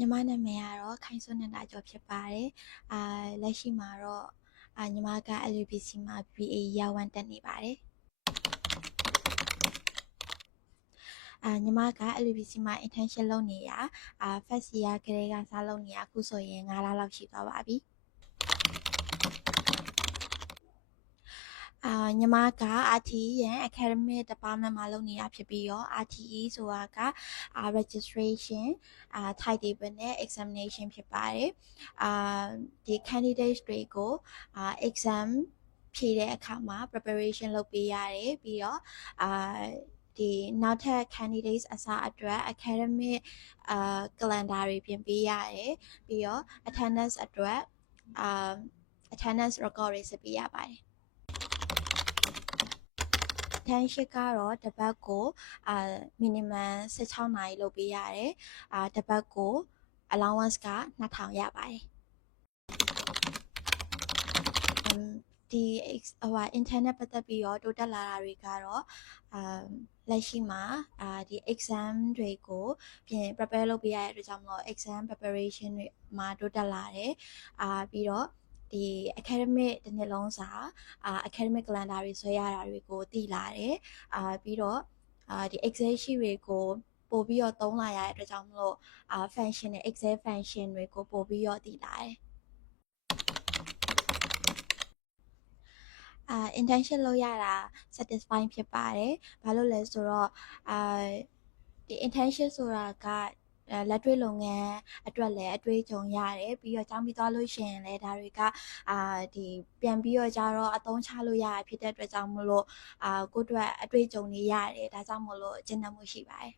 ညီမနာမည်ကတော့ခိုင်စွန်းနန္ဒာကျော်ဖြစ်ပါတယ်လက်ရှိမှာတော့ညီမက LUBC မှာ BA Year 1 တက်နေပါတယ်ညီမက LUBC မှာ internship လုပ်နေရfirst year ကလေးကစလုပ်နေရအခုဆိုရင်9လလောက်ရှိသွားပါပြီညီမက RTE ရဲ့ academic department မှာလုပ်နေရဖြစ်ပြီးတော့ RTE ဆိုတာကregistration timetable နဲ့ examination ဖြစ်ပါတယ်ဒီ candidates တွေကို exam ဖြေတဲ့အခါမှာ preparation လုပ်ပေးရတယ်ပြီးတော့ဒီနောက်ထပ် candidates အစားအတွက် academic calendar တွေပြင်ပေးရတယ်ပြီးတော့ attendance အတွက် attendance record တွေစစ်ပေးရပါတယ်internship ကတော့တစ်ပတ်ကိုminimum 16နာရီလုပ်ပေးရတယ်တစ်ပတ်ကို allowance က2000ရပါတယ်ဒီ internet ပတ်သက်ပြီးတော့တိုးတက်လာတာတွေကတော့လက်ရှိမှာဒီ exam တွေကိုပြင် prepare လုပ်ပေးရတဲ့အတွက်ကြောင့်မလို့ exam preparation တွေမှာတိုးတက်လာတယ်ပြီးတော့ဒီ academic တစ်နှစ်လုံးစာacademic calendar တွေဆွဲရတာတွေကိုသိလာတယ်ပြီးတော့ဒီ excel sheet တွေကိုပို့ပြီးတော့သုံးလာရတဲ့အတွက်ကြောင့်မလို့function နဲ့ excel function တွေကိုပို့ပြီးတော့သိလာတယ်internship လုပ်ရတာ satisfy ဖြစ်ပါတယ်ဘာလို့လဲဆိုတော့ဒီ internship ဆိုတာကလက်တွေ့လုပ်ငန်းအတွက်လည်းအတွေ့အကြုံရတယ်ပြီးတော့ကျောင်းပြီးသွားလို့ရှိရင်လည်းဒါတွေကဒီပြန်ပြီးတော့ကြတော့အသုံးချလို့ရဖြစ်တဲ့အတွက်ကြောင့်မလို့ကိုယ့်အတွက်အတွေ့အကြုံတွေရတယ်ဒါကြောင့်မလို့ကျင့်တတ်မှုရှိပါတယ်